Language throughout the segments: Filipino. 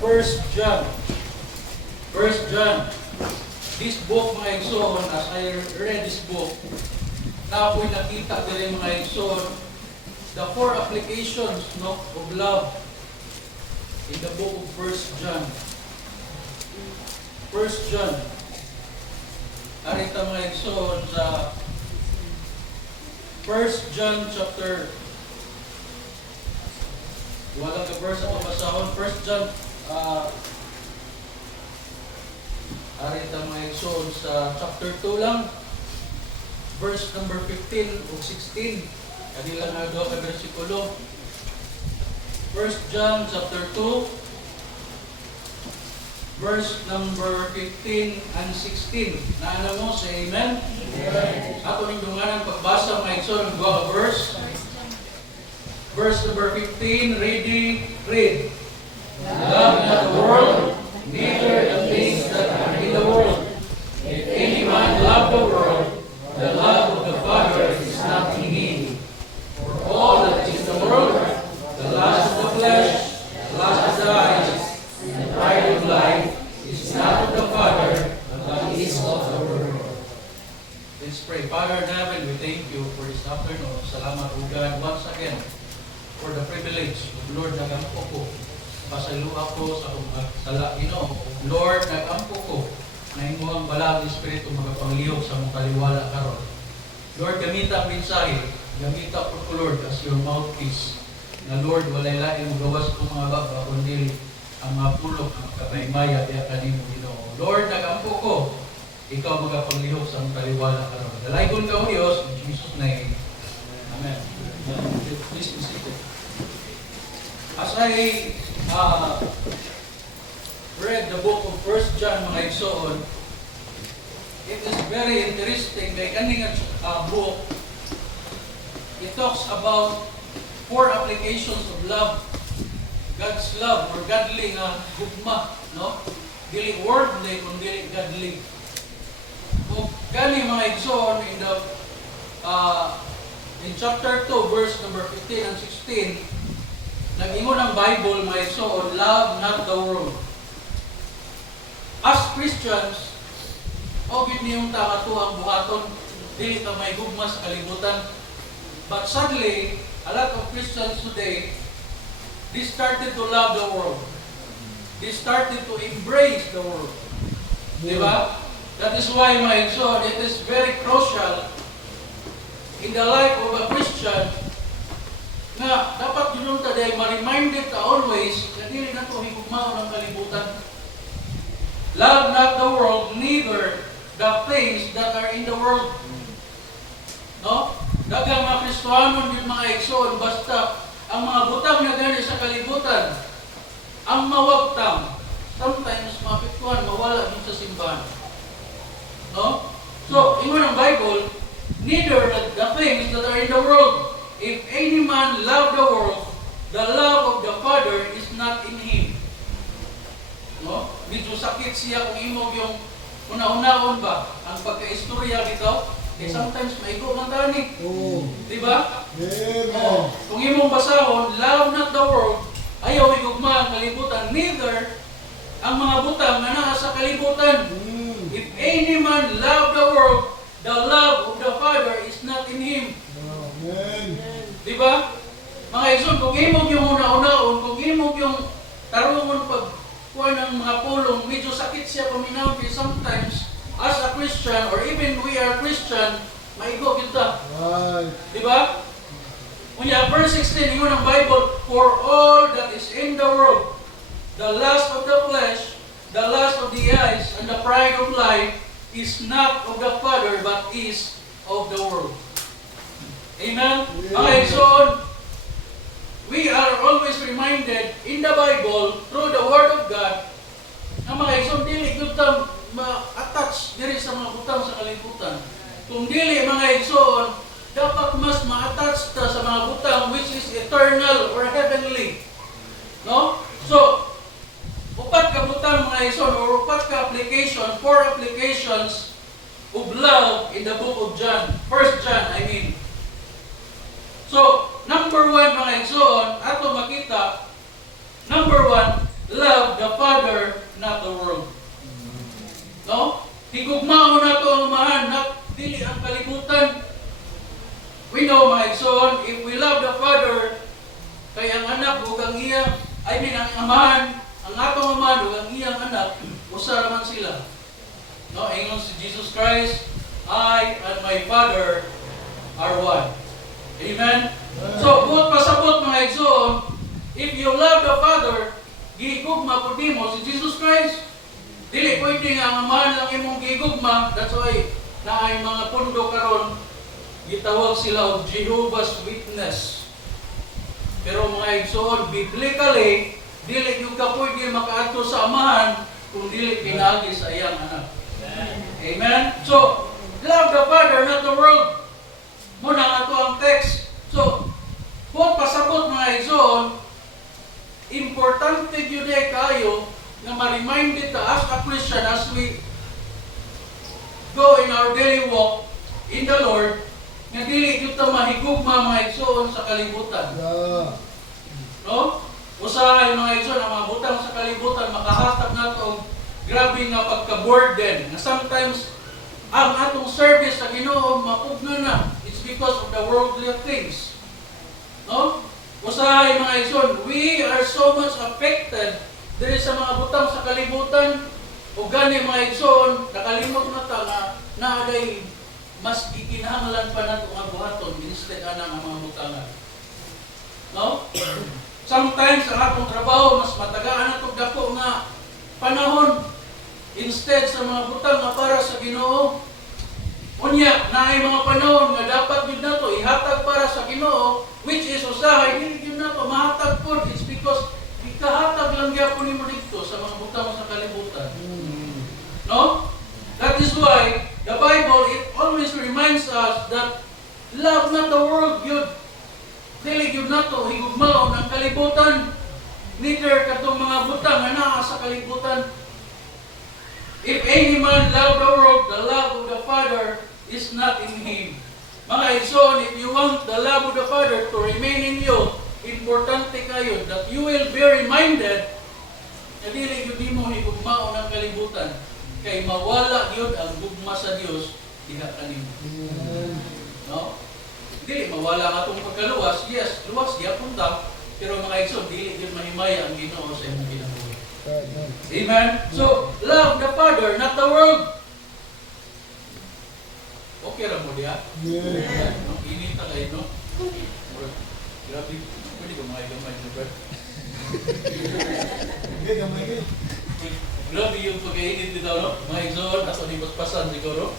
First John. First John. This book, mga igsoon, as I read this book, na ako'y nakita din mga igsoon, the 4 applications of love in the book of First John. First John. Arita mga igsoon sa First John chapter, walang ka-verse ako basahon. First John, arita mga igsoon sa chapter 2 lang, verse number 15 o 16. Kanila nga doon ka versikulo. First John chapter 2, verse number 15 and 16. Naana mo sa amen? Amen. Ako ning dunganan pagbasa mga igsoon ng duha ka verse. Verse number 15, ready, read. Love not the world, neither the things that are in the world. If any man love the world, the love of the Father is not in him. For all that is in the world, the lust of the flesh, the lust of the eyes, and the pride of life, is not of the Father, but is of the world. Let's pray. Father in heaven, we thank you for this afternoon. Salamat, O God, once again, for the privilege of Lord, nagampo ko. Pasalua ko sa sala, Lord, nagampo ko na imuhang balang Espiritu magapanglihok sa mong kaliwala karon. Lord, gamita ang mensahe, gamita po ko, Lord, as your mouthpiece. Na Lord, walay laing gawas ko mga baba, kundi ang mga pulok, ang kapaymaya, kaya kanimo, Ginoo. Lord, nagampo ko, ikaw magapanglihok sa mong kaliwala karon. Dalaygon ka, O Diyos, in Jesus' name. Amen. Please be seated. As I read the book of First John, mga igsoon, it is very interesting. May kaning book, it talks about 4 applications of love. God's love or godly gugma, no? Dili worldly kung dili godly. Kung kani mga igsoon in chapter 2, verse number 15 and 16, nag-ingon ang Bible, mga igsoon, love not the world. As Christians, gid niyong tama to ang buhaton, dili ta may gugma sa kalibutan. But sadly, a lot of Christians today, they started to love the world. They started to embrace the world. Diba? That is why, mga igsoon, it is very crucial in the life of a Christian na dapat yun ta dahil ma-reminded ka always na dili na ito higugmao ng kalibutan. Love not the world, neither the things that are in the world. No? Dagang mga Kristohanon din mga igsoon, basta ang mga butang na gani sa kalibutan, ang mawagtang, sometimes mapituan, mawala din sa simbahan. No? So, ingon ang Bible, neither the things that are in the world. If any man love the world, the love of the Father is not in him. No? Medyo sakit siya kung imog yung una-unaon ba ang pagka-istorya dito. Sometimes maigo ng tani. Diba? Amen. Kung imong basahon, love not the world, ayaw igugma ang kalibutan, neither ang mga butang na naa sa kalibutan. If any man love the world, the love of the Father is not in him. Amen. Diba? Mga igsoon, kung imog yung una-unaon, kung imog yung tarungon pagkuha ng mga pulong, medyo sakit siya paminaw. Sometimes, as a Christian, or even we are Christian, maigo kita. Right. Diba? Kunya, verse 16, yun ang Bible, for all that is in the world, the lust of the flesh, the lust of the eyes, and the pride of life, is not of the Father, but is of the world. Amen? Mga igsoon, we are always reminded in the Bible, through the Word of God, na mga igsoon, dili gutang ma-attach diri sa mga butang sa kalibutan. Kung dili mga igsoon, dapat mas ma-attach ta sa mga butang which is eternal or heavenly. No? So, upat ka butang mga igsoon, or upat ka application, 4 applications of love in the book of John. First John, I mean. So, number 1 mga igsoon, ato makita, number 1, love the Father, not the world. No? Higugmao na to ang amahan, not dili ang kalibutan. We know, mga igsoon, if we love the Father, kay ang anak ug ang iyang, ang amahan, ang atong amahan ug ang iyang anak, usa raman sila. No, ingon si Jesus Christ, I and my Father are one. Amen? So, buot pasabot mga igsoon, if you love the Father, gihigugma pud nimo si Jesus Christ. Dili pwede nga ang amahan lang imong gihigugma, that's why na ay mga pundo karon gitawag sila og Jehovah's Witness. Pero mga igsoon, biblically, dili yung ka pwede makaadto sa amahan kung dili pinagi sa iyang anak. Amen? So, love the Father, not the world. Muna nga ito ang text. So, kung pasabot mga igsoon, importante yun kayo na ma-reminded ta as a Christian as we go in our daily walk in the Lord, nga dili yun ta mahigugma mga igsoon sa kalibutan. Yeah. No? Usahay mga igsoon, ang mga butang sa kalibutan, makahatag na ito grabe nga pagka-burden. Na sometimes, ang atong service sa Ginoo mapugna na. It's because of the worldly things. No? Usahay mga igsoon, we are so much affected diri sa mga butang sa kalibutan. O gani mga igsoon, nakalimot na ta nga naaday mas ikinahanglan pa nato nga buhaton instead ana ang mga butangan. No? Sometimes ang atong trabaho mas matagaan nato dako nga panahon instead sa mga butang nga para sa Ginoo. Unya, naay mga panahon nga dapat gyud nato ihatag para sa Ginoo, which is usahay dili gyud nato mahatag pod. It's because ikahatag lang gyapon nimo dito sa mga butang sa kalibutan. No? That is why the Bible, it always reminds us that love not the world gyud. Dili gyud nato higugmaon ang kalibutan. Neither katong mga butang nga naa sa kalibutan. If any man love the world, the love of the Father is not in him. Mga igsoon, if you want the love of the Father to remain in you, importante kayo that you will be reminded na dili gyud nimo higugmaon ang kalibutan. Kay mawala gyud ang gugma sa Dios diha kanimo. No? Dili mawala nga atong pagkaluwas. Yes, luwas gyapon ta, pero mga igsoon dili gyud mahimaya ang Ginoo sa imong kinabuhi. Amen. So, love the Father, not the world. Okay ra mo diha? Yeah. No, inita kayo, no? Grabe, pwede ko mga gamay na ba? Okay, gamay kayo. Grabe yung pagkainit dito, no? Mga igsoon, ato ni paspasan siguro.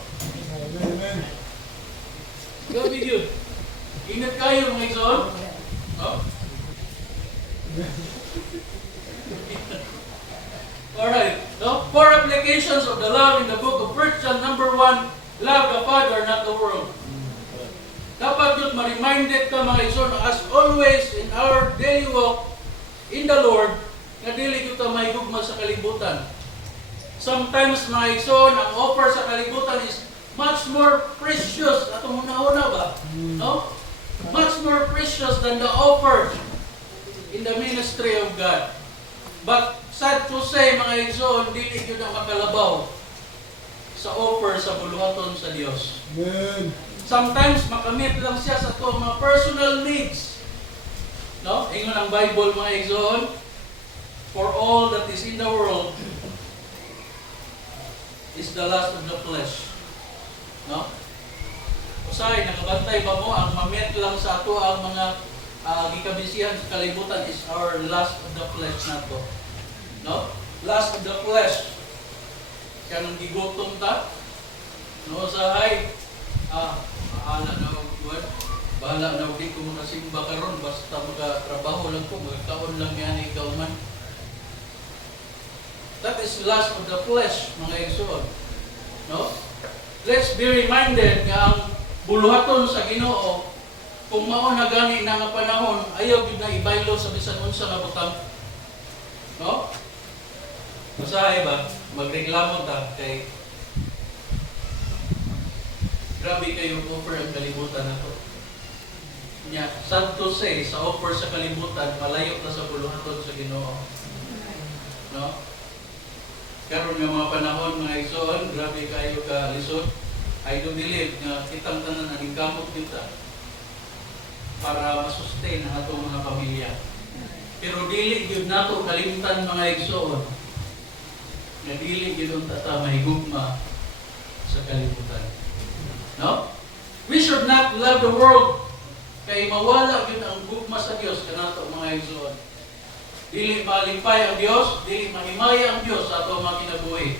Amen. Grabe yun. Ingat kayo mga igsoon. No? Alright. No? 4 applications of the love in the book of 1 John. Number 1, love the Father, not the world. Dapat yun, ma-reminded ka mga igsoon, as always in our daily walk in the Lord, na dili kita mahigugma sa kalibutan. Sometimes mga igsoon, ang offer sa kalibutan is much more precious. Atong una-una ba? No? Much more precious than the offer in the ministry of God. But sad to say, mga igsoon, dili yun ang makalabaw sa offer sa buluhaton sa Dios. Amen. Sometimes makamit lang siya sa to mga personal needs. No? Ingon ang Bible mga igsoon, for all that is in the world is the lust of the flesh. No? Usay, nakabantay ba mo ang mamit lang sa ato ang mga gikabisihan sa kalibutan is our lust of the flesh na to. No? Lust of the flesh. Kaya nang gigutom ta, no, usahay, bahala na ako, Juan. Bahala na ako, di ko makasimba karon basta magkatrabaho lang ko, magkaon lang yan ikaw man. That is lust of the flesh, mga igsoon. No? Let's be reminded nga ang buluhaton sa Ginoo, kung mao na gani na nga panahon, ayaw gyud na ibaylo sa bisan unsa nga butang. No? Usahay ba? Magreklamo ta kay grabe kayo offer ang kalibutan na to. Nya, sad to say, sa offer sa kalibutan, malayo na sa buluhaton sa Ginoo. No? karon nga mga panahon mga igsoon, grabe kayo ka lisod. I do believe nga kitang tanan ang gamot kita para masustain ang atong mga pamilya. Pero dili gyud nato kalimtan mga igsoon nga dili gyud ta mahigugma sa kalibutan. No? We should not love the world kay mawala gyud ang gugma sa Dios kanato mga igsoon. Dili malimpay ang Dios, dili mahimaya ang Dios sa atong mga kinabuhi.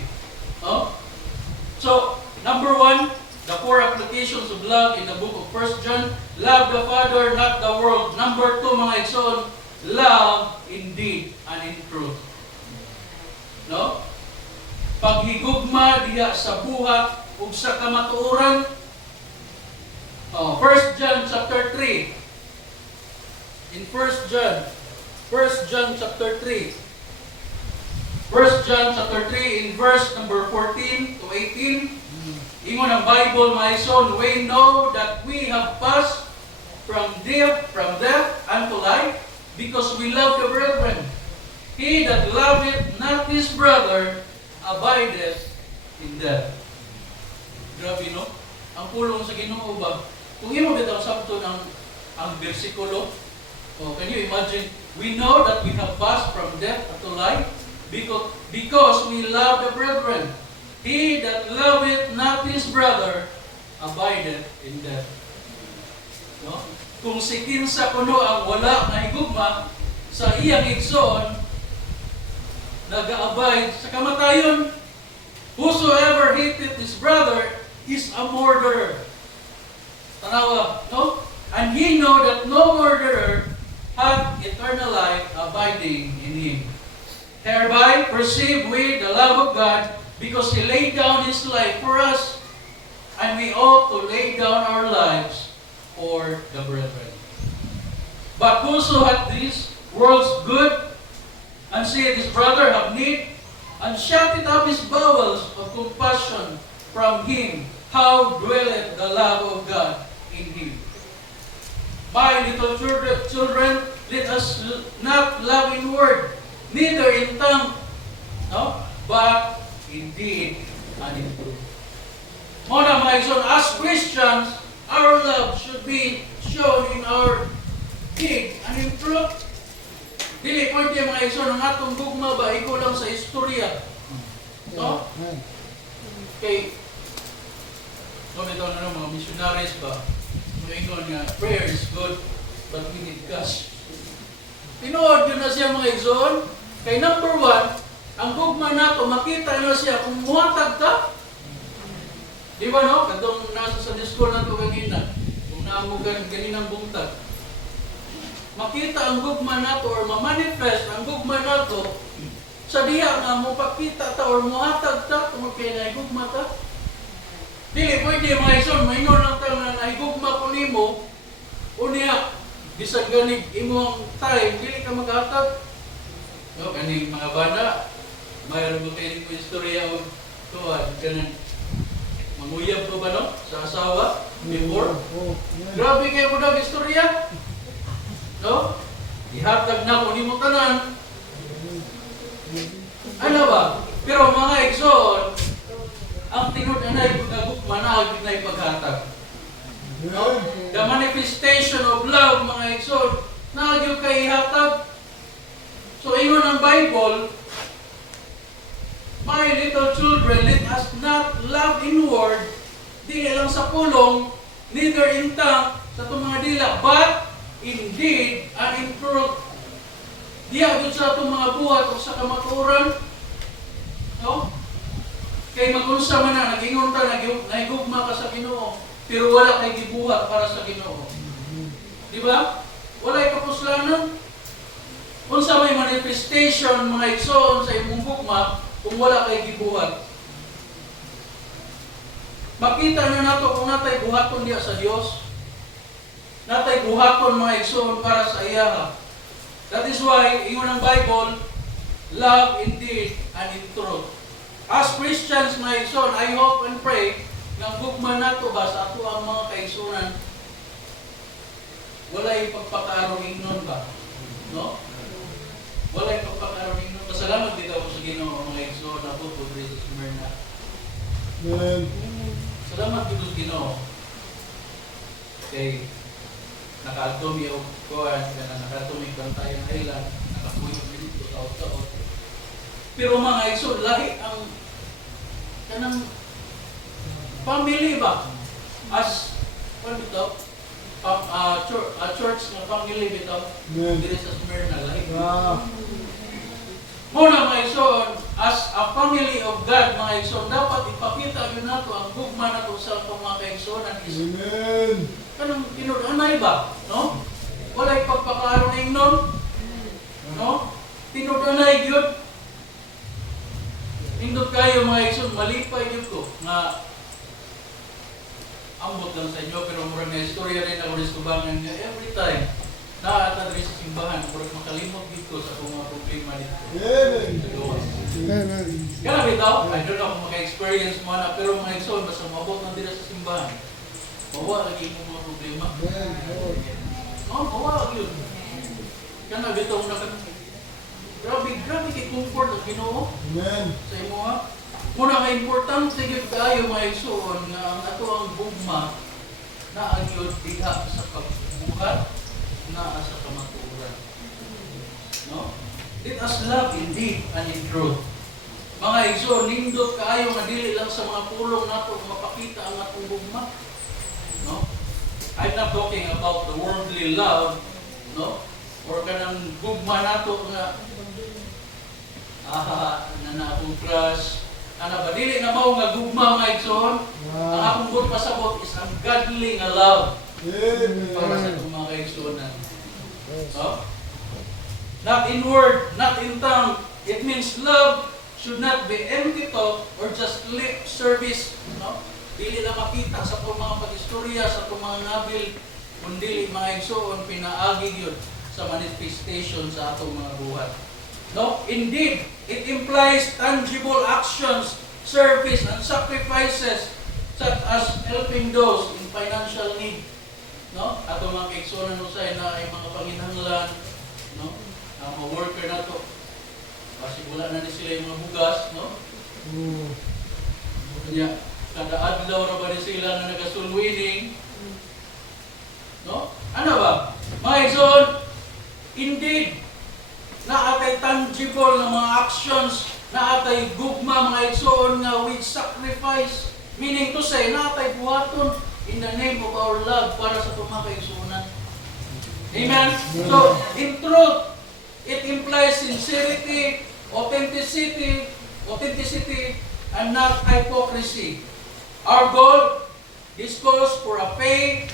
No? So, number 1, the 4 applications of love in the book of 1 John. Love the Father, not the world. Number 2, mga igsoon, love in deed and in truth. No? Paghigugma diha sa buhat ug sa kamatuoran. 1 John chapter 3. In 1 John chapter 3. 1 John chapter 3 in verse number 14 to 18. Ingon ang Bible, my son, we know that we have passed from death unto life, because we love the brethren. He that loveth not his brother abideth in death. Grabe, no? Ang pulong sa Ginoo ba? Kung imo bitaw sabto ng ang bersikulo, can you imagine? We know that we have passed from death unto life because we love the brethren. He that loveth not his brother abideth in death. No? Kung si kinsa kuno ang wala na higugma sa iyang igsoon, nag-abide sa kamatayon. Whosoever hateth his brother is a murderer. Tanawa, no? And ye know that no murderer hath eternal life abiding in him. Hereby perceive we the love of God, because He laid down His life for us, and we ought to lay down our lives for the brethren. But whoso hath this world's good, and seeth his brother have need, and shutteth up his bowels of compassion from him, how dwelleth the love of God in him? My little children, let us not love in word, neither in tongue, no, but in deed and in truth. Muna mga igsoon, as Christians, our love should be shown in our deed and in truth. Dili pwede mga igsoon, ang atong gugma ba, ikaw lang sa istorya. No? Okay. No, ito na mga missionaries ba? Mga ingon nga, prayer is good, but we need cash. Tinood yun na siya mga igsoon. Kay number 1, ang gugma nato, makita na siya kung muhatag ka. Di ba no? Katong nasa sa school na ito kanina, kung naamugan ganinang buntag. Makita ang gugma nato or ma-manifest ang gugma nato sa diha nga mo pakita ta or muhatag ta kung pinahigugma ta. Dili pwede mga igsoon, maingon lang ta na nahigugma ko nimo, unya, bisag ganig imong time, dili ka maghatag. No, kaning mga bana, mayroon mo kayo ko istorya o tuwan, kanang manguyab ko ba no? Sa asawa, before. Grabe kayo mo daw istorya. No? Ihatag na ko ni mo tanan. Ano ba? Pero mga igsoon, ang tinod na ipagagukma na ipaghatag. No? The manifestation of love, mga igsoon, nagyo kay ihatag. So, ingon ang Bible, my little children, let us not love in word, di lang sa pulong, neither in tongue, sa itong mga dila, but in deed and in truth. Diya, doon sa itong mga buhat o sa kamaturan. No? Kay magunsa man na, nag-ingon ta, nahigugma ka sa Ginoo, pero wala kay gibuhat para sa Ginoo. Di ba? Wala'y kapuslanan. Kung sa may manifestation, mga igsoon sa imong gugma, kung wala kay gibuhat. Makita na nato kung natay buhaton diya sa Dios. Natay buhaton mga igsoon para sa iya. That is why, ingon ang Bible, love in deed and in truth. As Christians, mga igsoon, I hope and pray na gugma nato ba sa ato ang mga kaigsunan, walay pagpakaroon ingnon ba? No? Walay pagpakaroon ingnon. Pasalamat dito ako sa Ginoo mga igsoon na po po diri sa Smyrna. Amen. Salamat dito sa Ginoo. Kay nakaagdomi og kuan kana nakatumi bantayan island, nakapuyog dito sa taot-taot. Pero mga igsoon lahi ang kanang family ba? As what bitaw? Church na family bitaw. Amen. Diri sa Smyrna lahi. Ah. Muna mga igsoon, as a family of God, mga igsoon, dapat ipakita yun nato ang gugma nato sa mga kaigsoonan is Amen. kanang tinud-anay ba? No? Walay pagpakaaro ning nun. No? Tinud-anay gyud. Indot kayo mga igsoon, malipay gyud ko nga ambot lang sa inyo pero murag na istorya rin ako sa tubangan nga every time naata diri sa simbahan murag makalimot gyud ko sa akong mga problema dito. Amen. Sa gawas. Amen. Kaya bitaw, I don't know kung maka-experience mo na, pero mga igsoon, basta mabot na dila sa simbahan. Mawa lagi mo mga problema. Amen. Lord. No, mawa yun. Kaya bitaw na ka. Grabe kay comfort ang Ginoo Amen. sa imo ha. Muna ka importante gyud kaayo mga igsoon nga ang ato ang gugma na ang yun diha sa pagbuhat na sa kamatuoran. No? Let us love indeed and in truth. Mga igsoon, nindot kaayo nga dili lang sa mga pulong nato mapakita ang atong gugma. No? I'm not talking about the worldly love, no? Or kanang gugma nato nga na akong crush. Ano ba? Dili na mao nga gugma mga igsoon. Ang akong good pasabot is ang godly nga love para sa Amen. itong mga kaigsuonan. No? Not in word, not in tongue. It means love should not be empty talk or just lip service. No? Dili na makita sa itong mga pag-istorya, sa itong mga nabil, kundi mga igsoon, pinaagi yun sa manifestation sa atong mga buhat. No? Indeed, it implies tangible actions, service, and sacrifices such as helping those in financial need. No? Ato mga kaigsuonan usay na ay mga panginahanglan, no? Ang mga worker nato. Kasi wala na ni sila yung mga bugas, no? Kanya kada adlaw ra ba ni sila nga nagasulwining? No? Ano ba? Mga igsoon, indeed, naatay tangible na mga actions, naatay gugma mga igsoon nga with sacrifice. Meaning to say, naatay buhaton in the name of our love para sa mga kaigsuonan. Amen? So, in truth, it implies sincerity, authenticity, and not hypocrisy. Our goal, this calls for a faith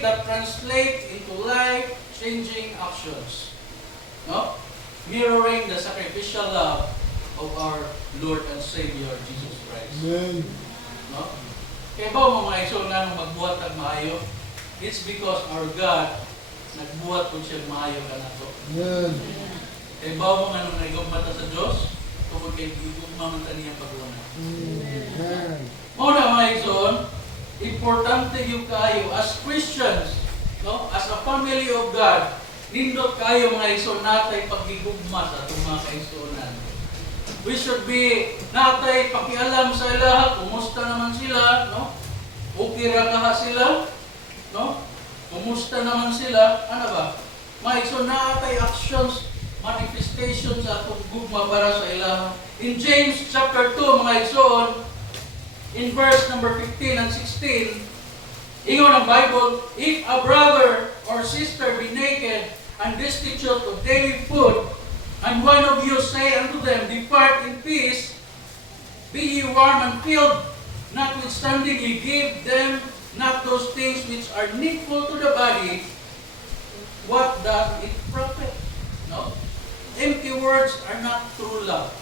that translates into life-changing actions. No? Mirroring the sacrificial love of our Lord and Savior, Jesus Christ. Amen. No? Kaya ba mga igsoon nga nung magbuhat ang maayo? It's because our God nagbuhat po siya maayo ka na to. Amen. Kaya ba mo nga nung nagugmata sa Diyos? Tungkol kay gugmaman ka niyang paguna. Amen. Muna mga igsoon, importante yung kayo as Christians, no? As a family of God, nindot kayo mga igsoon natay pagigugma sa itong mga kaigsuonan. We should be natay pakialam sa ilaha, kumusta naman sila, no? Okay ra kaha sila, no? Kumusta naman sila, ano ba? Mga igsoon natay actions, manifestations sa itong gugma para sa ilaha. In James chapter 2, mga igsoon, in verse number 15 and 16, ingon ang Bible, if a brother or sister be naked and destitute of daily food, and one of you say unto them, depart in peace, be ye warm and filled, notwithstanding ye give them not those things which are needful to the body, what doth it profit? No? Empty words are not true love.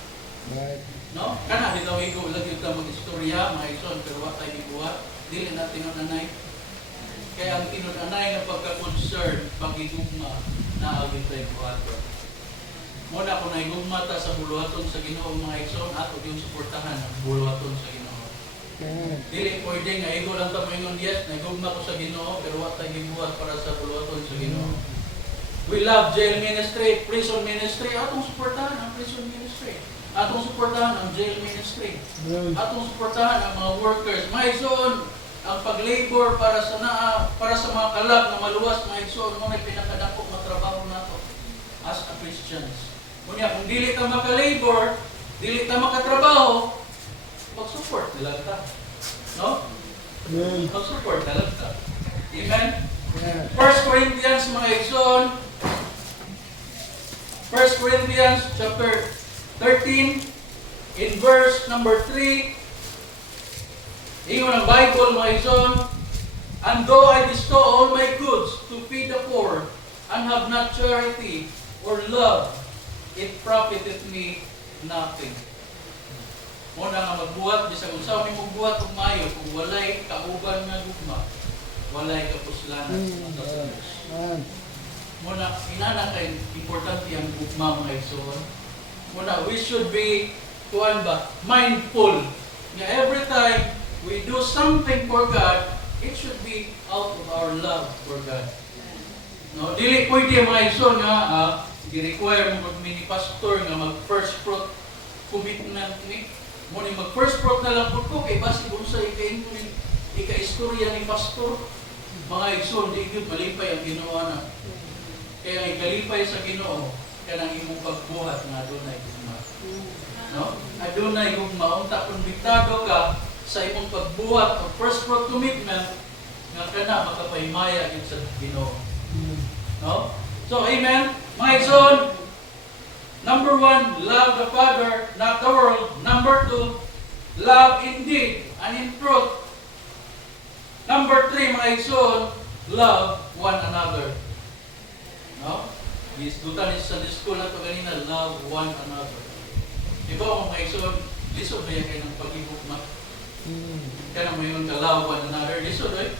Right. No? Kana bitaw igo lagi ka mag-istorya, mga igsoon, pero wa tayo ibuhat, dili na tinunanay. Kaya ang tinunanay nga pagka-concern, pag-igugma, naagin tayo buhaton. Muna kung naigugma ta sa buluhaton sa Ginoo mga igsoon, ato yung suportahan ang buluhaton sa Ginoo. Amen. Dili pwede nga igo lang ta moingon, yes, naigugma ko sa Ginoo, pero wa tayo ibuhat para sa buluhaton sa Ginoo. We love jail ministry, prison ministry. Atong suportahan ang prison ministry. Atong suportahan ang jail ministry. Amen. Atong suportahan ang mga workers. Mga igsoon, ang pag-labor para sa mga kalag na maluwas, mga igsoon, mo may pinakadakop na trabaho nato as a Christians. Kunya, kung dili ka maka-labor, dili ka makatrabaho, mag-support nila ka. No? Amen. Mag-support nila ka. Amen? Yeah. 1 Corinthians, mga igsoon, 1 Corinthians chapter 13, in verse number 3, ingon ang Bible, mga igsoon, and though I bestow all my goods to feed the poor, and have not charity or love, it profiteth me nothing. Muna nga magbuhat, bisag unsaon ni magbuhat og mayo, kung walay kauban nga gugma, walay kapuslanan sa Diyos. Amen. Muna, inana kay importante ang gugma, mga igsoon. Muna, we should be, kuan ba, mindful. Na every time we do something for God, it should be out of our love for God. No, dili pwede mga igsoon nga gi-require mo mag-mini pastor nga mag-first fruit commitment ni. Muna mag-first fruit na lang po ko, kay basi kung sa ika-istorya ni pastor. Mga igsoon, di yun malipay ang ginawa na. Kaya ikalipay sa Ginoo, kanang imong pagbuhat nga adunay gugma. No? Adunay gugma, unta konbiktado ka sa imong pagbuhat o first fruit commitment nga kana makapahimaya gyud sa Ginoo. No? So, amen. Mga igsoon, number 1, love the Father, not the world. Number 2, love in deed and in truth. Number 3, mga igsoon, love one another. No? Gisdutan ni Sunday school na ito ganina, love one another. Diba mga igsoon, lisod ba yan kayo ng pag-ibugma? Kaya mo yung love one another, lisod eh?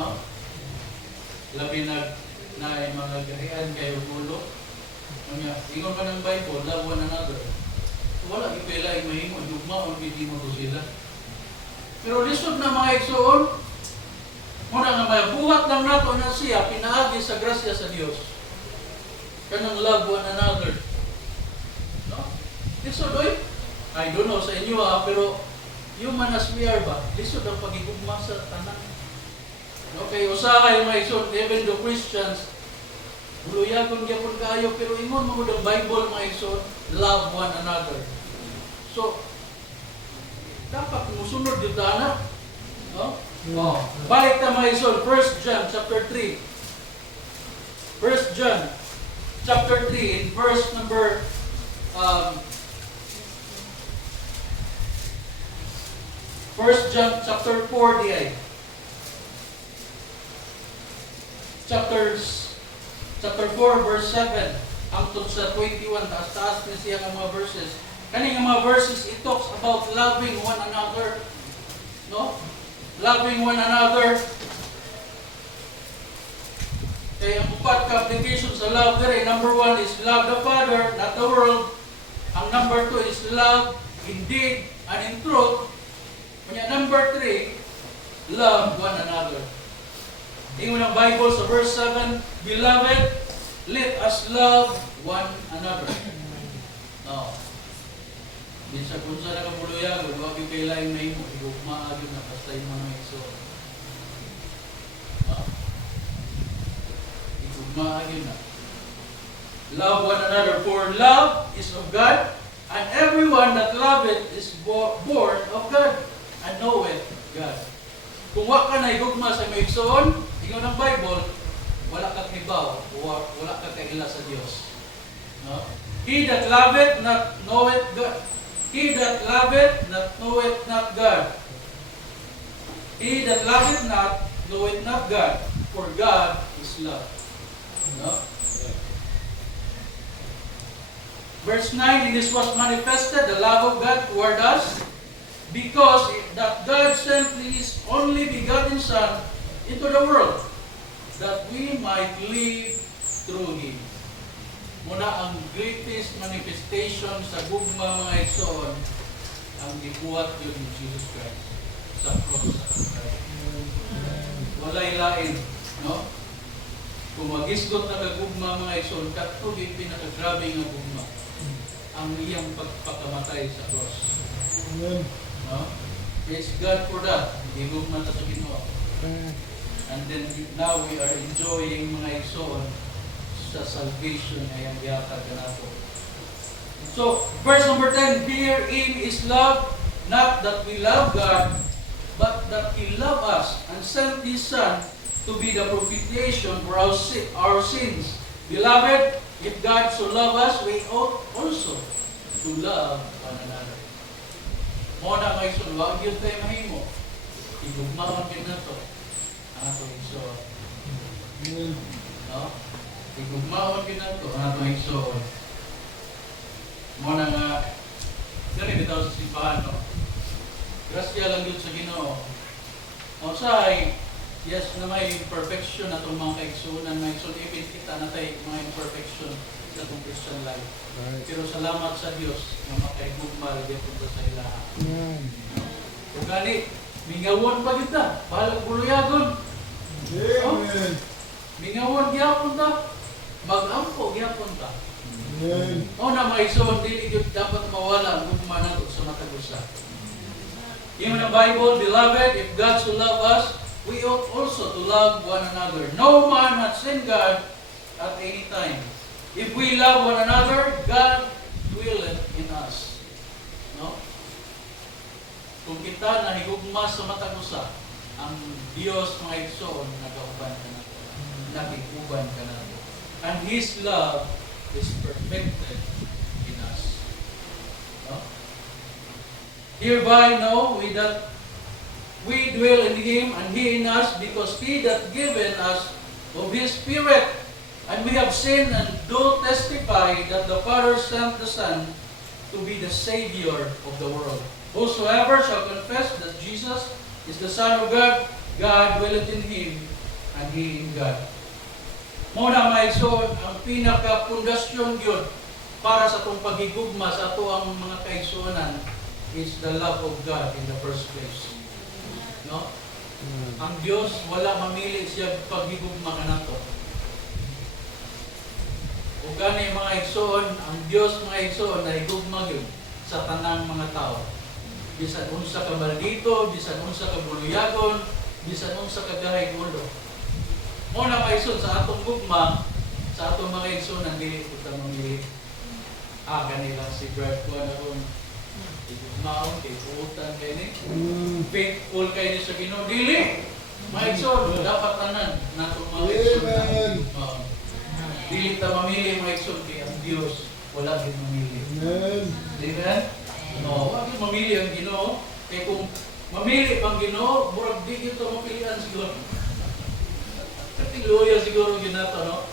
No? Labi na mga gahian kayo mulo. Ingon pa ng Bible, love one another. So, wala ipila yung mahimo, dugma o hindi mo ko sila. Pero lisod na mga igsoon, muna nga may buhat lang nato na siya, pinaagi sa grasya sa Diyos. Kanang love one another. No? Lisod oy. I don't know sa inyo pero human as we are ba? Lisod ang pagigugma sa tanan. Okay, usahay mga igsoon, even the Christians, buluyagon gyapon kaayo, pero ingon mo ang Bible mga igsoon, love one another. So, dapat musunod yung dana. No? Oh. Balik na mga igsoon, 1 John chapter 3. 1 John chapter 3 in verse number 1 John chapter 4 di ay. Chapter 4 verse 7 hangtod sa 21, taas-taas ni siya ng mga verses. Kani nga mga verses, it talks about loving one another. No? Loving one another. Kaya ang upat ka application sa love there, number 1 is love the Father, not the world. Ang number 2 is love in deed and in truth. Kanya number 3, love one another. Ingon ang Bible sa verse 7, Beloved, let us love one another. No. Minsan kung saan nakabuluyan, huwag yung kailangan na imo, igugma agad na basta yung mga igsoon. No? Igugma agad na. Love one another, for love is of God, and everyone that loveth is born of God, and knoweth God. Kung wala ka na igugma sa mga igsoon, ingon ng Bible, wala kang hibaw, wala kang kaila sa Diyos. No? He that loveth not knoweth God. He that loveth not knoweth not God. He that loveth not knoweth not God, for God is love. No? Verse 9, and this was manifested, the love of God toward us, because that God sent His only begotten Son into the world, that we might live through Him. Muna ang greatest manifestation sa gugma mga igsoon, ang gibuhat yun ni Jesus Christ sa cross. Walay lain, no? Kung magisgot na kagugma mga igsoon, kato yung pinakagrabe nga gugma. Ang iyang pagpakamatay sa cross. Amen. No? Praise God for that. Gigugma na sa Ginoo. Amen. And then now we are enjoying mga igsoon sa salvation na iyang giyatag nato. So, verse number 10, herein is love, not that we love God, but that He loved us and sent His Son to be the propitiation for our sins. Beloved, if God so love us, we ought also to love one another. Muna may sunwag yun tayo mahimo. Igugmaon din na to. Ang ato igsoon. Amen. No? Igugmaon din na to. Ang ato igsoon. Muna nga, ganun bitaw sa simbahan, no? Grasya lang yun sa Ginoo. O say, yes na may imperfection na itong mga kaigsunan, may igsoon, even kita na tayo mga imperfection sa itong Christian life. Right. Pero salamat sa Diyos na makaigugmal din punta sa ilaha. Amen. Kung gani, mingawon pa kita, bahalag buluyagon. Amen. Mingawon gyapon ta, mag-ampo gyapon ta. Amen. O na mga igsoon, dili gyud dapat mawala ang gugma nato sa matag usa. Yung na Bible, beloved, if God so love us, we ought also to love one another. No man hath seen God at any time. If we love one another, God dwelleth in us. No? Kung kita nahigugma sa matag usa, ang Dios mga igsoon nagauban ka nato. Nakikuban ka nato. And His love is perfected in us. No? Hereby know we that we dwell in Him and He in us, because He that given us of His Spirit. And we have seen and do testify that the Father sent the Son to be the Savior of the world. Whosoever shall confess that Jesus is the Son of God, God dwelleth in Him and He in God. Muna mga igsoon, ang pinaka-pundasyon yun para sa itong paghigugma sa ato ang mga kaigsuonan is the love of God in the first place. No? Ang Diyos, wala mamili siya paghigugma ka nato. O gani mga igsoon, ang Diyos mga igsoon na higugma yun sa tanang mga tao. Bisan unsa ka maldito, bisan unsa ka buluyagon, bisan unsa ka gahay ulo. Muna mga igsoon, sa atong gugma, sa atong mga igsoon, ang dili ko ta mamili. Ganila si Brad ko na kung igugmaon, kay puutan kayo ni. Faithful kayo ni sa Ginoo. Dili! Mga igsoon, dapat tanan na itong mga igsoon na igugmaon. Dili ta mamili mga igsoon, kay ang Diyos wala din mamili. Amen. Amen? No, wag yung mamili ang Ginoo. Kaya kung mamili pang Ginoo, murag di ito mapilian siguro. Katiluya siguro yun nato, no?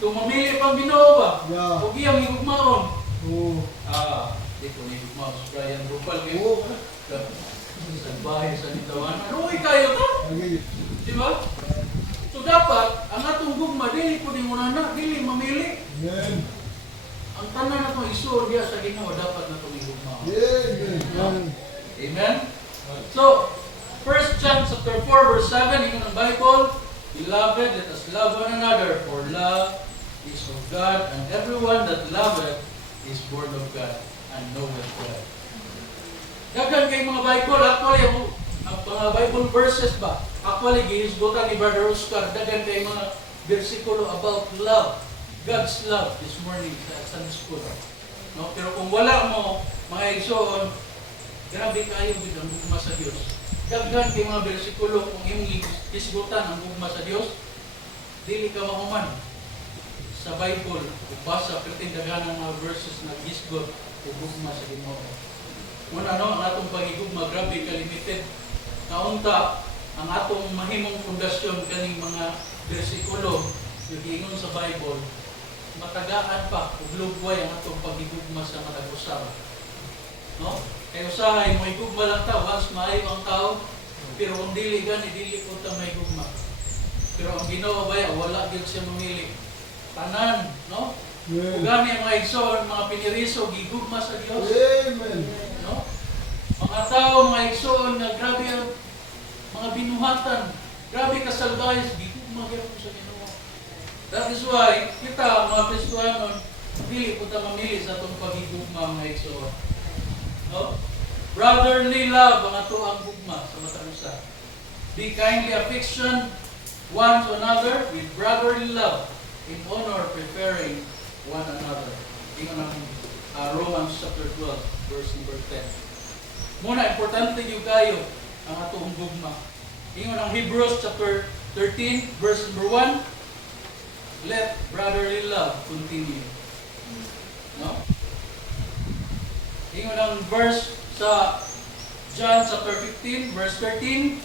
Kung mamili pang Ginoo ba? Yeah. Huwag iyang igugmaon. Oh. Di ko igugmaon. Brian Rupal kayo. Oh. Sa bahay sa nitawan. Ano kayo to? Okay. Di ba? So dapat, ang atong gugma, dili po din muna na, dili mamili. Amen. Ang tanan na itong iso, diya sa Ginoo, dapat na itong igugmaon. Amen. Amen? So, 1 John chapter 4 verse 7, yun ang Bible, Beloved, let us love one another, for love is of God, and everyone that loveth is born of God, and knoweth God. Dagan kay mga Bible, actually, ang mga Bible verses ba? Actually, gihisgutan ni Brother Oscar, dagan kay mga versikulo about love, God's love this morning sa Sunday School. No? Pero kung wala mo, mga igsoon, grabe kayo ang gugma sa Diyos. Dagan kay mga bersikulo kung imong hisgutan ang gugma sa Diyos, dili ka mahuman sa Bible, basa pertindagan ng mga verses na hisgot o gugma sa Ginoo. Muna no, ang atong pagigugma, grabe ka-limited. Naunta, ang atong mahimong pundasyon kaning mga bersikulo, yung ingon sa Bible, matagaan pa, uglugway ang atong pagigugma sa matag-usaw. No? Kaya usahay, may gugma lang tao, once maayo ang tao, pero kung dili gani, dili po ta may gugma. Pero ang Ginoo ba, wala din siya mamili. Tanan, no? Kung gani ang mga igsoon, mga piniriso, gigugma sa Diyos. Amen. No? Mga tao, mga igsoon, na grabe ang mga binuhatan, grabe kasalbayas, gigugma gyapon sa Ginoo. That is why, kita, mga Kristiyanon, dili po ta mamili sa itong paghigugma mga igsoon. No? Brotherly love ang ato ang gugma sa matanusa. Be kindly affection one to another with brotherly love, in honor preferring one another. Ingon ang Romans chapter 12, verse number 10. Muna, importante yung kayo ang atong gugma. Ingon ang Hebrews chapter 13, verse number 1, let brotherly love continue. No? Ingon ang verse sa John chapter 15, verse 13,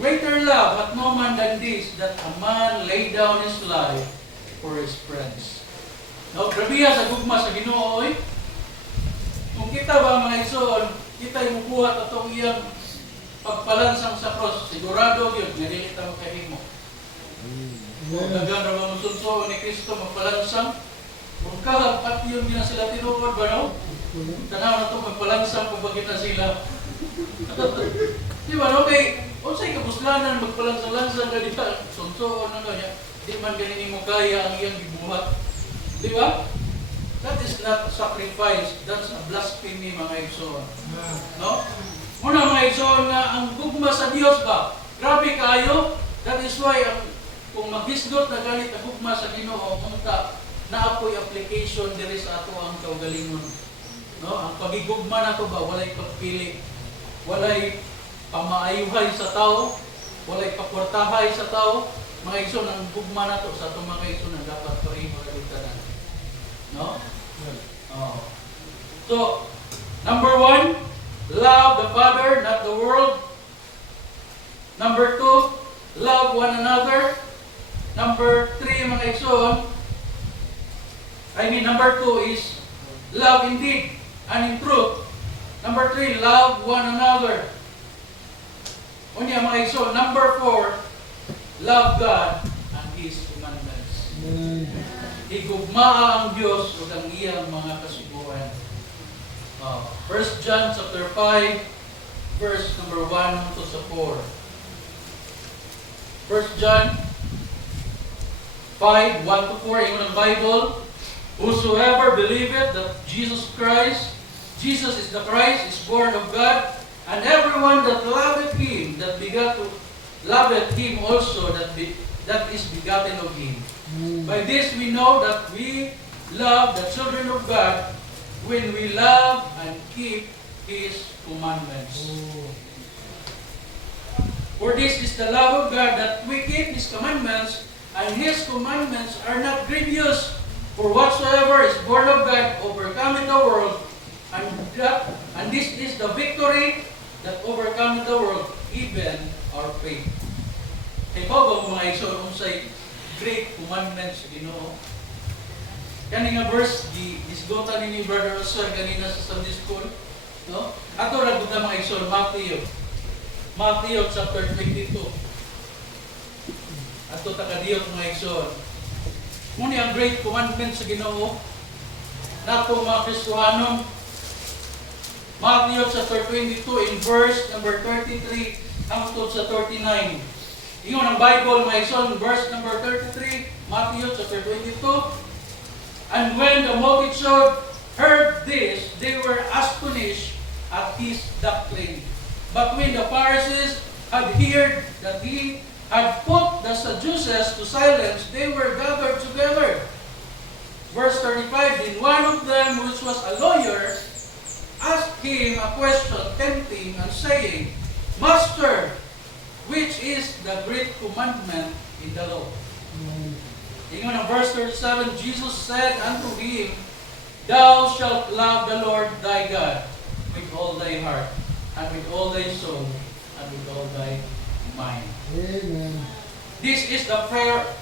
greater love hath no man than this, that a man lay down his life for his friends. No, grabiya sa gugma sa Ginoo oy. Kung kita ba mga igsoon, kita yung buhat atong iyang pagpalansang sa cross, sigurado yun, nililita mo kay mo. Kung naganda ba mo sunso ni Kristo magpalansang, kung kahag at yun na sila tinuod ba no? Tanaw na ito magpalansang kung bakit na sila. Di ba no? Kay, o sa'y kapuslanan magpalansang-lansang ka di ba? Sunso na kanya, di man ganinin mo kaya ang iyang gibuhat. Di ba? That is not sacrifice. That's a blasphemy, mga igsoon. No? Muna mga igsoon nga, ang gugma sa Diyos ba? Grabe kayo. That is why, kung maghisgot na ganit ang gugma sa Ginoo, munta, naapoy application diri sa ato ang kaugalingon. No? Ang pagigugma na to ba, walay pagpili. Walay pamaayuhay sa tao. Walay pakwartahay sa tao. Mga igsoon, ang gugma na to sa itong mga igsoon na dapat pareho na. No? Oh. So, number 1, love the Father, not the world. Number 2, love one another. Number 3, mga igsoon, number 2 is love indeed and in truth. Number 3, love one another. Unya mga igsoon, number 4, love God and His commandments. Igugmaa ang Diyos ug ang iyang mga kasubuan. 1 John chapter 5, verse number 1 to sa 4. 1 John 5, 1 to 4, ingon ang Bible, whosoever believeth that Jesus is the Christ, is born of God, and everyone that loveth Him, loveth Him also that is begotten of Him. By this we know that we love the children of God, when we love and keep His commandments. For this is the love of God, that we keep His commandments, and His commandments are not grievous. For whatsoever is born of God overcometh the world, and this is the victory that overcometh the world, even our faith. Kaya ba mga igsoon unsay great commandments sa Ginoo? Kani nga verse gisgotan ni Brother Oscar kanina sa Sunday school, no? Ato ra gud mga igsoon, Matthew chapter 22. Ato ta kadiyot mga igsoon. Muni ang great commandments sa Ginoo nato mga Kristiyanon. Matthew chapter 22 in verse number 33 hangtod sa 39. Ingon ang Bible, my son, verse number 33, Matthew chapter 22. And when the multitude heard this, they were astonished at his doctrine. But when the Pharisees had heard that he had put the Sadducees to silence, they were gathered together. Verse 35, then one of them, which was a lawyer, asked him a question, tempting and saying, Master, which is the great commandment in the law? Ingon ang verse 37, Jesus said unto him, Thou shalt love the Lord thy God with all thy heart, and with all thy soul, and with all thy mind. Amen. This is the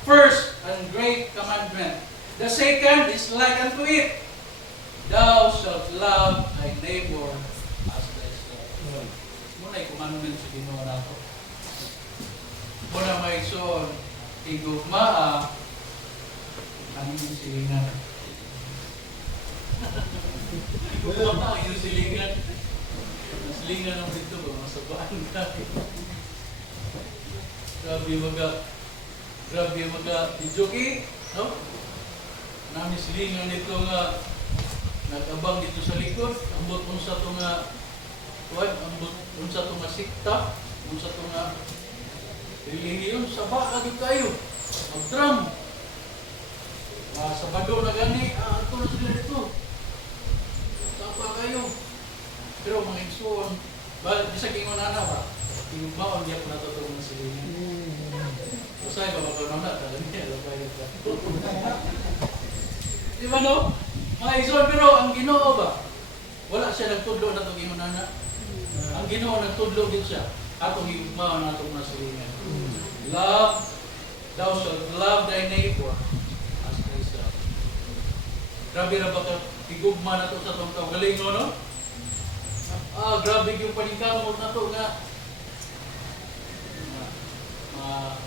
first and great commandment. The second is like unto it, Thou shalt love thy neighbor as thyself. Muna yung commandment sa Ginoo nato. Muna may igsoon, igugmaa ang inyong silingan. Igugmaa ang inyong silingan. Silingan ang dito ba? Masabaan ka. Grabe maga. Grabe maga. Ijoki, No? Nami silingan dito nga nag-abang dito sa likod, ambot unsa to nga kuan, ambot unsa to nga sikta, unsa to nga relihiyon sa baag kayo. Mag-drum. Sabado na gani, ato na sila dito. Sapa kayo. Pero mga igsoon, di sa kingon ana ba? Tingmaon diya ko natutulong sa silingan. Usay ba magkano na talaga niya labay ka. Di ba no? Mga igsoon, pero ang Ginoo ba? Wala siya nagtudlo na itong ingon ana. Ang Ginoo nagtudlo din siya. Atong higugmaon na itong nasilingan. Love, thou shalt love thy neighbor as thyself. Grabe na ba ka higugma na ito sa itong kaugalingon, no? Grabe yung paningkamot na ito nga.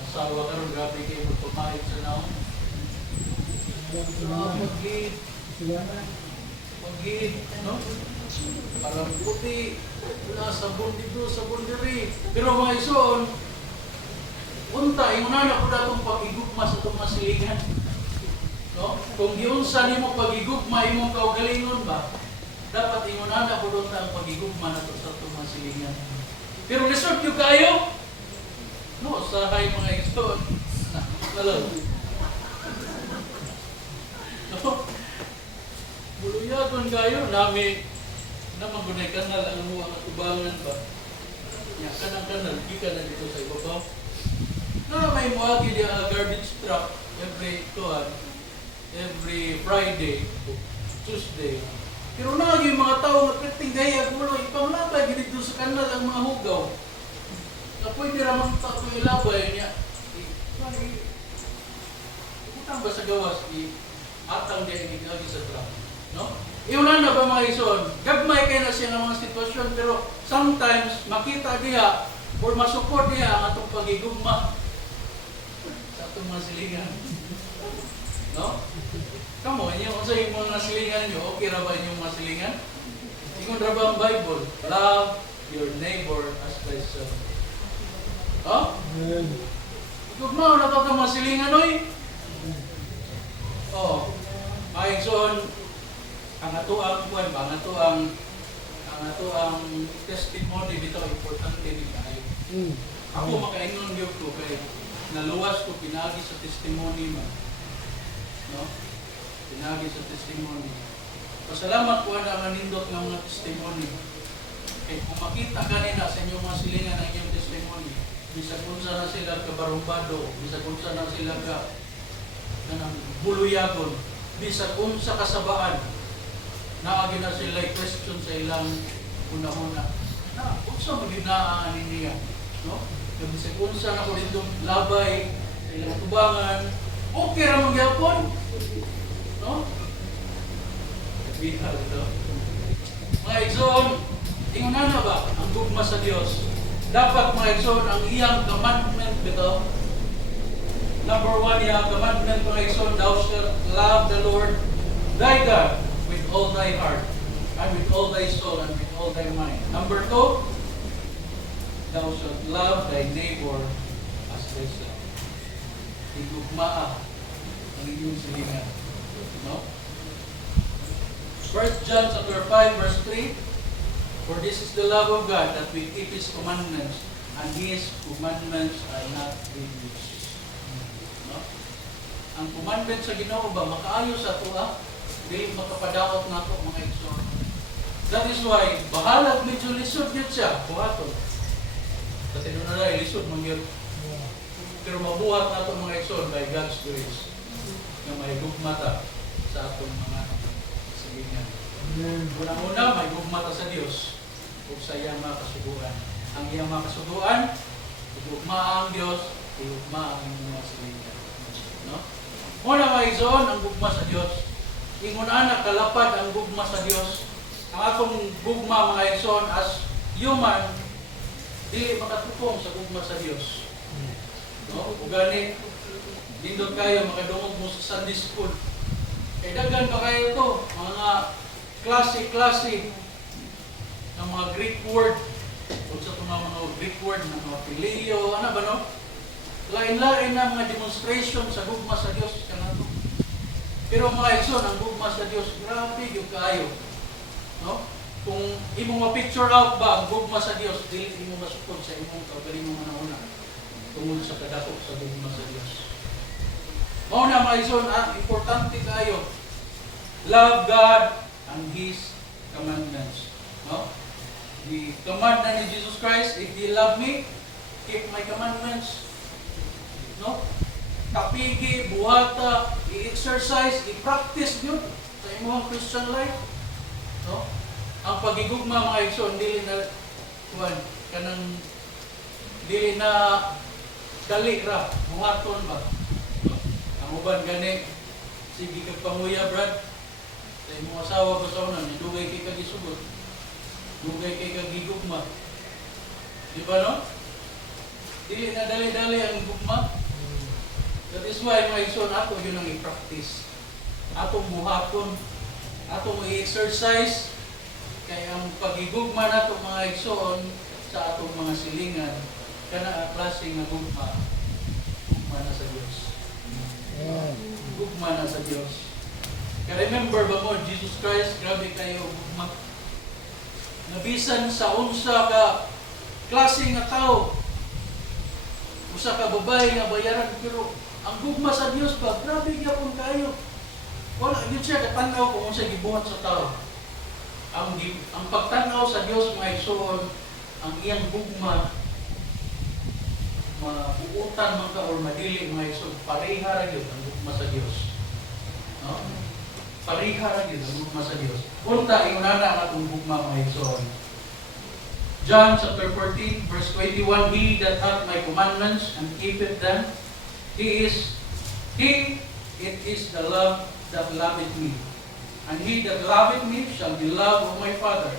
Asawa ka rin, grabe kayo magpapahit sa naon. Mag-hit, no? Parang puti, wala, sabon dito, sabon diri. Pero mga ison, unta, imunana ko na itong pag-igugma sa itong masilingan. No? Kung giunsa ni mo pag-igugma, imong kaugalingon ba? Dapat imunana ko doon ang pag-igugma na ito sa itong masilingan. Pero lisod yung kayo? No, sahay mga ison. Alam. No? Buluyagon kayo, nami na magunay kanal ang mga katubangan ba? Ya, kanang-kanal, di ka na dito sa ibabaw. Na may muagi dia garbage truck every Friday, Tuesday. Pero nagi mga tao nga piting gaya gulo, ipamlabay dito sa kanal ang mga hugaw. Na pwede ramang tato ilabay niya. Ikutang ba sa gawas, atang dia igagi sa truck. No? Iunan na ba mga ison? Gagmay kayo na siya ng mga sitwasyon, pero sometimes makita diya or masuport diya ang atong pagigugma sa atong mga silingan. No? Kamo, inyo, kung sa yung mga silingan nyo, okay ra ba inyong mga silingan? Ingon ra ba ang Bible? Love your neighbor as thyself. Oh? Igugma, na ito mga silingan, oy? Oh. Mga ison, ang testimony dito importante din kayo. Ako makaingon gyud ko kay naluwas ko pinagi sa testimony mo. No? Pinagi sa testimony. Pasalamat ko na manindot ng mga testimony. Kay kung makita kanina sa inyong mga silingan ang inyong testimony, bisag unsa na sila ka barumbado, bisag unsa na sila ka kanang buluyagon, bisag unsa kasabaan. Naagi na sila question sa ilang una-una. Unsa maghinaan niya? No? Bisag unsa na ko dito labay sa ilang tubangan, okay ra magyapon. No? Bihal ito. Mga igsoon, ingon na ba ang gugma sa Dios? Dapat mga igsoon ang iyang commandment bitaw. Number 1, iyang commandment mga igsoon, thou shalt love the Lord thy God with all thy heart, and with all thy soul, and with all thy mind. Number 2, thou shalt love thy neighbor as thyself. Igugmaa ang inyong silingan. No? 1 John chapter 5 verse 3, for this is the love of God, that we keep His commandments, and His commandments are not grievous. No? Ang commandment sa Ginoo ba makaayo sa tuwa? Dili makapadaot nato mga igsoon. That is why bahalag medyo lisod gyud siya buhaton. Kasi doon na lisod man gyud. Pero mabuhat nato mga igsoon by God's grace. Na may gugmata sa atong mga silingan. Una-una may gugmata sa Dios ug sa iyang mga kasuguan. Ang iyang mga kasuguan, gugma ang Dios, gugma ang mga silingan. No? Muna mga igsoon ang gugma sa Dios. Ingon ana kalapad ang gugma sa Dios. Ang atong gugma mga igsoon as human dili makatupong sa gugma sa Dios. No? Ug gani nindot kayo makadungog mo sa Sunday school. Kay daghan pa kayo to mga klase ng mga Greek word. Kung sa mga Greek word ng mga pileo, ano ba no? Lain-lain na mga demonstration sa gugma sa Dios kanato. Pero mga igsoon, ang gugma sa Dios, grabe yung kaayo. No? Kung imong ma-picture out ba ang gugma sa Dios, dili imo masukod sa imong kaugalingon una-una tungod sa kadako sa gugma sa Dios. Mao na mga igsoon, importante kayo. Love God and His commandments. No? The command na ni Jesus Christ, if you love me, keep my commandments. No? Kapigi, buhata, i-exercise, i-practice yun sa imong Christian life. No? Ang pagigugma mga igsoon, dili na kanang dili na dali ra, buhaton ba? No? Ang uban gani, sige kag panguya, Brad. Sa imong asawa ba sa unan, dugay kay kag isugot. Dugay kay kag gigugma. Di ba no? Dili na dali-dali ang gugma. That is why mga igsoon, ato yun ang i-practice. Atong buhaton, atong i-exercise, kaya ang pagigugma nato mga igsoon sa atong mga silingan, kana ang klase nga gugma, gugma na sa Dios. Gugma na sa Dios. Kaya remember ba mo, Jesus Christ, grabe kayo gugma. Nabisan sa unsa ka klase nga tao, usa ka babae nga bayaran, pero ang gugma sa Dios ba, grabe gyapon kayo. Wala gyud siya katanaw kung unsa gibuhat sa tao. Ang pagtanaw sa Dios mga igsoon, ang iyang gugma mabuutan man ka or madili mga igsoon, pareha ra gyud ang gugma sa Dios. No? Pareha ra gyud ang gugma sa Dios. Unta inuna na atong gugma mga igsoon. John chapter 14 verse 21, He that hath my commandments and keepeth them, it is the love that loveth me. And he that loveth me shall be loved of my Father,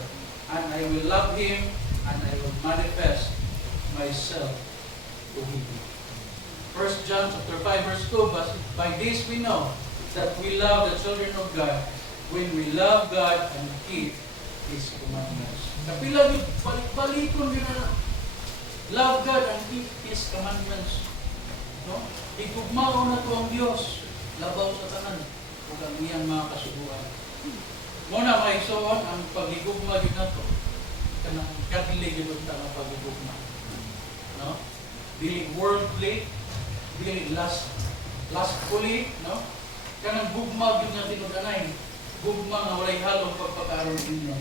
and I will love him, and I will manifest myself to him. 1 John chapter 5 verse 2, but by this we know that we love the children of God, when we love God and keep His commandments. Kapila yun, balik-balikon yun na. Love God and keep His commandments. No? Igugmao na to ang Diyos, labaw sa tanan, ug ang iyang mga kasuguan. Muna mga igsoon, ang pagigugma yun na to, kanang godly yun ang pagigugma. No? Dili worldly, dili lustfully, no? Kanang gugma yun na tinudanay, gugma nga walay halong pagpakaroon ninyo.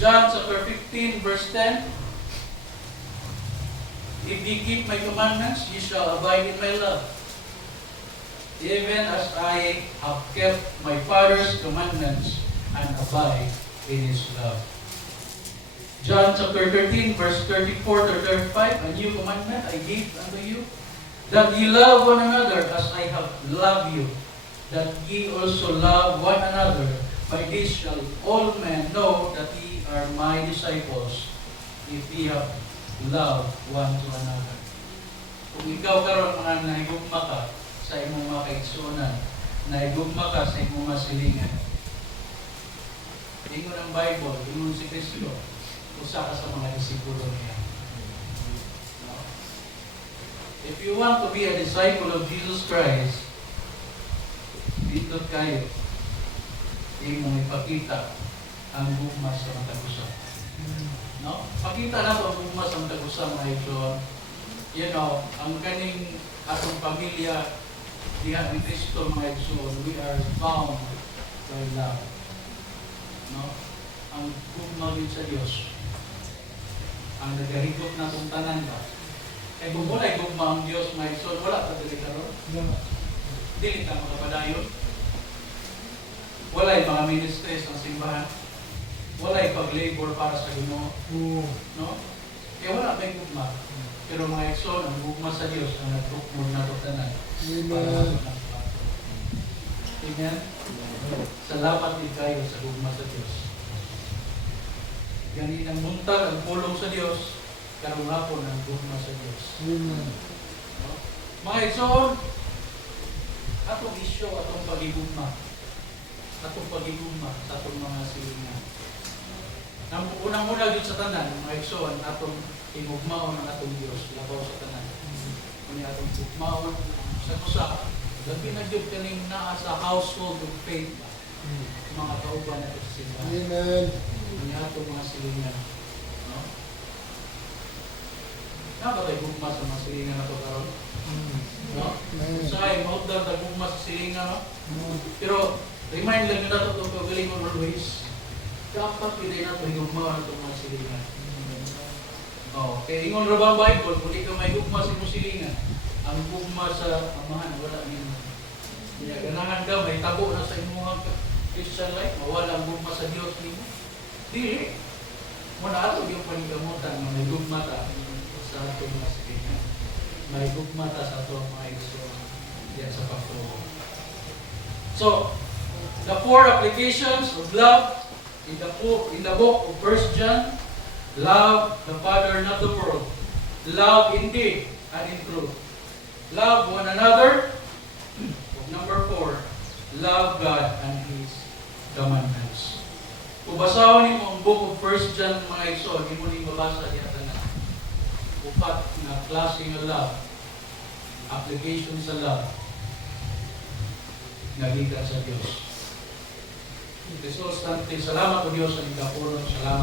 John chapter 15 verse 10, If ye keep my commandments, ye shall abide in my love, even as I have kept my Father's commandments and abide in His love. John chapter 13, verse 34 to 35, A new commandment I give unto you, that ye love one another as I have loved you, that ye also love one another. By this shall all men know that ye are my disciples, if ye have love one to another. Kung ikaw karon mga nahigugma ka sa imong mga kaigsuonan, nahigugma ka sa imong mga silingan, ingon ang Bible, ingon si Kristo, usa ka sa mga disipulo niya. No? If you want to be a disciple of Jesus Christ, dito kayo, imong ipakita ang gugma sa matag usa. No? Pakita na ito ang gugma sa matag usa mga igsoon. You know, ang kaning atong pamilya diha ni Kristo mga igsoon, we are bound by love. No? Ang gugma yun sa Dios, ang nagahigop na itong tanan ba? Kaya kung wala gugma ang Diyos mga igsoon, wala ka dili karon. Dili ka makapadayon. Walay mga ministries ng simbahan. Walay pag-labor para sa Ginoo. No? Kaya wala may gugma. Pero mga igsoon, ang gugma sa Diyos ang nagtukmod na tanan. Amen. Salamat din kayo sa gugma sa Diyos. Ganin ang muntag, ang pulong sa Diyos, karong hapon ang gugma sa Diyos. No? Mga igsoon, atong isyo, atong pagigugma. Atong pagigugma sa atong mga silingan. Ang unang-una dito sa tanan, mga igsoon, atong himugmaon ang atong Diyos, labaw sa tanan. Kung atong hugmaon sa kusa, Labi na jud kaning naa sa household of faith. Mga kauban nato sa simbahan. Amen. Niya itong mga silingan. No? Nakatay gugma sa mga silingan na ito karon. No? Amen. Sa maot daw gugma sa silingan. No? Pero remind lang nila ito itong kagalingon always. Dapat hindi na ito higugma na itong mga silingan. Oh, kaya ingon ra ba ang Bible, kung di ka may gugma sa imong silingan, ang gugma sa amahan, wala nimo. Kaya ganahan ka, may tabo na sa imong Christian life, mawala ang gugma sa Diyos nimo. Dili. Muna ato yung panigamutan na may gugma ta sa atong mga silingan. May gugma ta sa atong mga igsoon diyan sa pagtuo. So, the four applications of love in the book of 1 John. Love the Father, not the world. Love in deed and in truth. Love one another. Number 4, love God and His commandments. Kung basahon mo ang book of 1 John mga igsoon, hindi mo nang mabasa diya na upat na klase ng love, application sa love, nagikan sa Diyos. Jesus, salamat po Diyos sa ikapuron. Salamat.